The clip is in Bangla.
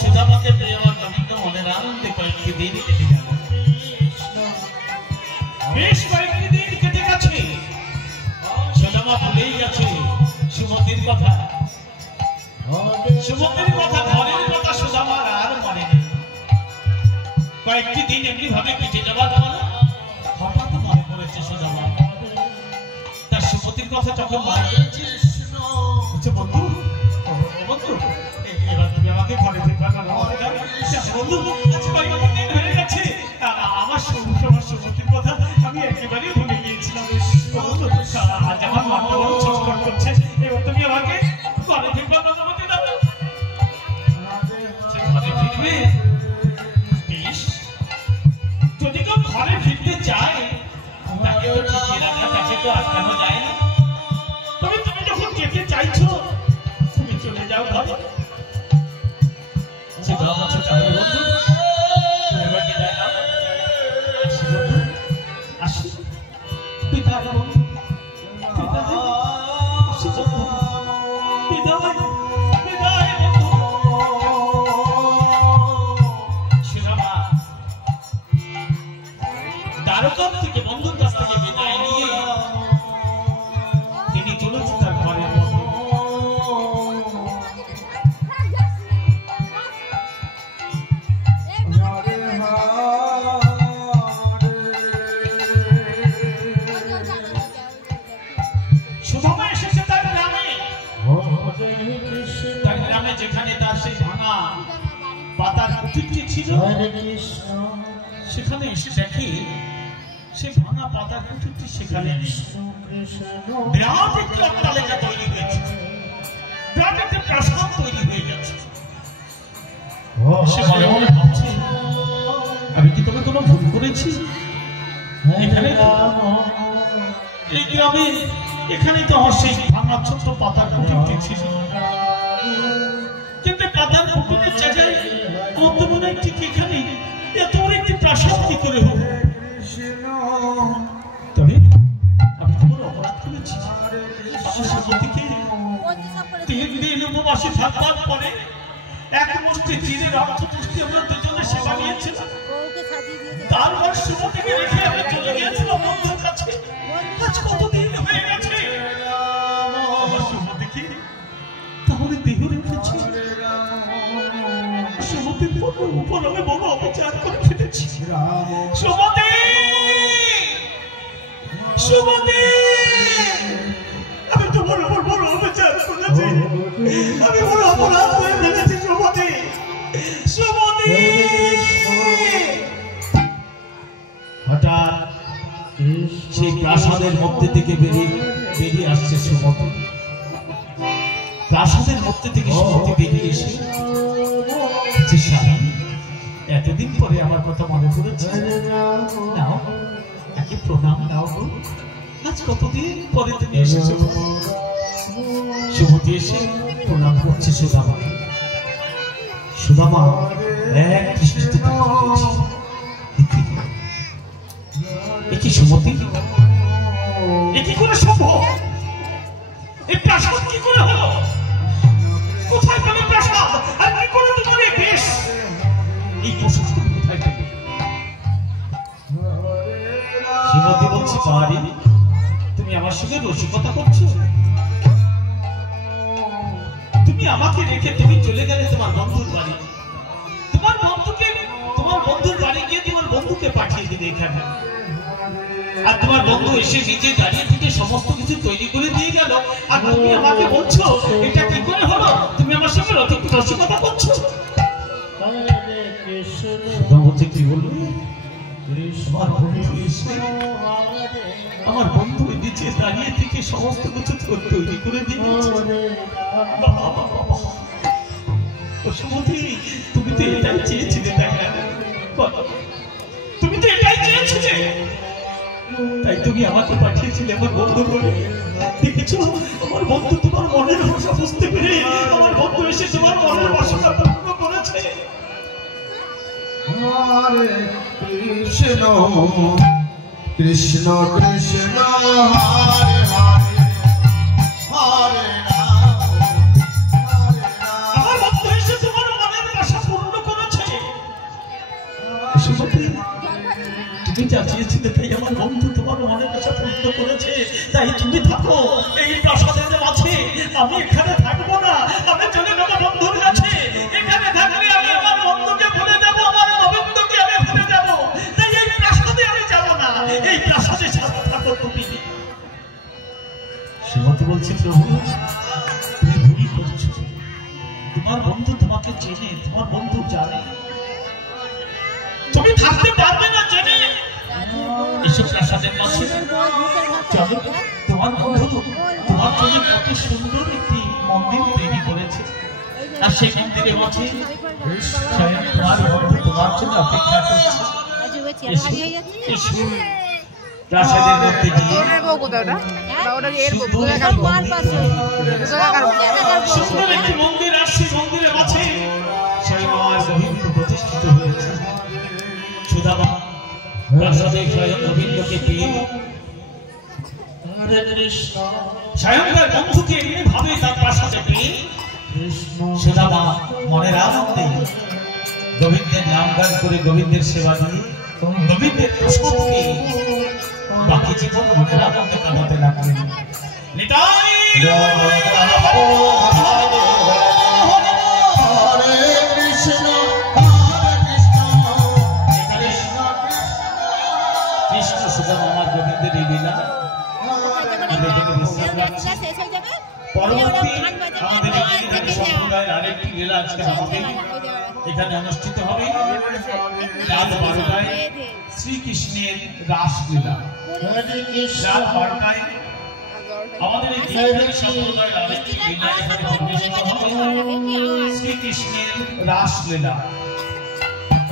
সুদামাকে পেয়ে আমার গোবিন্দ মনের আনন্দে কয়েকটি দিন কেটে গেল। বেশ কয়েকটি দিন কেটে গেছে, সুদামা ভুলেই গেছে সুমতির কথা। সুমতির কথা, ঘরের কথা সুদামার আর মনে নেই। কয়েকটি দিন এমনি ভাবে কেটে যাবার পর হঠাৎ মনে পড়েছে সুদামা তার সুমতির কথা। তখন মনে পড়েছে, বন্ধু বন্ধু এবার তুমি আমাকে ঘরে ফিরবার বন্ধু। কয়েকদিন হয়ে গেছে আমার সুমতির কথা আমি একেবারেই ভুলে গিয়েছিলাম। আজ আমার মাথা বড় ছটফট করছে, এবার তুমি আমাকে ঘরে ফিরবার অনুমতি দাও। ঘরে ফিরবে বেশ, যদি কেউ ঘরে ফিরতে চায় তাকে তো টিকিয়ে রাখা, তাকে তো আটকানো যায় না। তবে তুমি যখন যেতে চাইছো তুমি চলে যাও ঘরে। দ্বারকার থেকে বন্ধুর কাছ থেকে বিদায় নিয়ে তিনি চলেছে তার ঘরের মধ্যে। সুদামা এসেছে তার গ্রামে। তার গ্রামে যেখানে তার সেই ভাঙা পাতার কুটিরটি ছিল, সেখানে এসে দেখি সেই ভাঙা পাতার কুটিরটি সেখানে বিরাট একটি অট্টালিকা তৈরি হয়েছে, বিরাট একটি প্রাসাদ তৈরি হয়ে গেছে। সে মনে মনে ভাবছে, আমি কি তবে কোনো ভুল করেছি? এখানে এই গ্রামে এখানেই তো আমার সেই ভাঙা ছোট্ট পাতার কুটিরটি ছিল, কিন্তু পাতার কুটিরের জায়গায় আমার তো মনে হয় ঠিক এখানে এত বড় একটি প্রাসাদ কি করে হলো? তবে আমি তোমার অপরাধ করেছি। আমার সুমতিকে 3 দিন উপবাসে থাকবার পরে এক মুষ্টি চিড়ের অর্থ মুষ্টি আমরা দুজনে সেবা নিয়েছিলাম। তারপর সুমতিকে রেখে আমি চলে গিয়েছিলাম বন্ধুর কাছে। আজ কতদিন হয়ে গেছে আমার সুমতিকে তাহলে দেহ রেখেছি। সুমতির উপর আমি বড় অবিচার করে ফেলেছি। সুমতি, সুমতি, আমি তোমার উপর বড় অবিচার করেছি, আমি বড় অপরাধ করে ফেলেছি। সুমতি, সুমতি। হঠাৎ সেই প্রাসাদের মধ্যে থেকে বেরিয়ে আসছে সুমতি। প্রাসাদের মধ্যে থেকে সুমতি বেরিয়ে এসে, এতদিন পরে আমার কথা মনে পড়েছে, নাও একে প্রণাম দাও গো। আজ কতদিন পরে তুমি এসেছো। সুমতি এসে প্রণাম করছে সুদামা। সুদামা এক দৃষ্টিতে কি সুমতি, এ কি করে সম্ভব? এই প্রাসাদ কি করে হলো? কোথায় পেলে প্রাসাদ? আর কি করে তোমার এই বেশ? এই পোশাক তুমি কোথায় পেলে? সুমতি বলছে, পারি তুমি আমার সঙ্গে রসিকতা করছো? তুমি আমাকে রেখে তুমি চলে গেলে তোমার বন্ধুর বাড়ি। তোমার বন্ধুর বাড়ি গিয়ে তোমার বন্ধুকে পাঠিয়ে দিলে এখানে। আর তোমার বন্ধু এসে নিজে দাঁড়িয়ে থেকে সমস্ত কিছু তৈরি করে দিয়ে গেল। আর তুমি আমাকে বলছো এটা কি করে হলো? তুমি আমার সঙ্গে রসিকতা করছো? কি বলবো? আমার বন্ধু নিচে দাঁড়িয়ে থেকে সমস্ত কিছু তৈরি করে দিয়েছে। সুমতি, তুমি তো এটাই চেয়েছিলে, তাই না? তুমি তো এটাই চেয়েছিলে, তাই তুমি আমাকে পাঠিয়েছিলে আমার বন্ধু বলে। দেখেছো আমার বন্ধু তোমার মনের ভাষা বুঝতে পেরে আমার বন্ধু এসে তোমার মনের ভাষাটা পূর্ণ করেছে। হরে কৃষ্ণ কৃষ্ণ কৃষ্ণ হরে হরে হরে রাম চাচিয়েছিলে, তাই আমার বন্ধু তোমার মনের কাছে প্রশ্ন করেছে, তাই তুমি থাকো এই প্রাসাদের মাঝে, আমি এখানে থাকবো না, আমি চলে যাবো বন্ধুর কাছে। এখানে থাকলে আমি আমার বন্ধুকে ভুলে যাবো, আমার গোবিন্দকে আমি ভুলে যাবো, তাই এই প্রাসাদে আমি যাবো না, এই প্রাসাদের সাথে থাকো তুমি। শ্রীমতী বলছে, প্রভু তুমি ভুল করছো, তোমার বন্ধু তোমাকে চেনে, তোমার বন্ধু জানে, তুমি থাকতে পারবে না জেনে এসব প্রাসাদের মাঝে। চলো, তোমার বন্ধু তোমার জন্য কত সুন্দর একটি মন্দির তৈরি করেছে, আর সেই মন্দিরের মাঝে স্বয়ং তোমার বন্ধু তোমার জন্য অপেক্ষা করছে। প্রাসাদের মধ্যে গিয়ে সুন্দর একটি মন্দির, আর সেই মন্দিরের মাঝে স্বয়ং আমার গোবিন্দ প্রতিষ্ঠিত হয়েছে। সুদামা প্রাসাদে স্বয়ং গোবিন্দকে পেয়ে স্বয়ং তার বন্ধুকে এমনি ভাবে তার প্রাসাদে পেয়ে সুদামা মনের আনন্দে গোবিন্দের নাম গান করে, গোবিন্দের সেবা দিয়ে, গোবিন্দের প্রসাদ পেয়ে বাকি জীবন মনের আনন্দে কাটাতে লাগলেন। নিতাই কৃষ্ণ সুদামা আমার গোবিন্দের এই লীলা পরবর্তী আমাদের সম্প্রদায়ের আরেকটি লীলা আজকে আমাদের এখানে অনুষ্ঠিত হবে রাত 12টায়, শ্রীকৃষ্ণের রাসলীলা। রাত 12টায় আমাদের এই সম্প্রদায়ের আরেকটি লীলা এখানে পরিবেশিত হবে, শ্রীকৃষ্ণের রাসলীলা।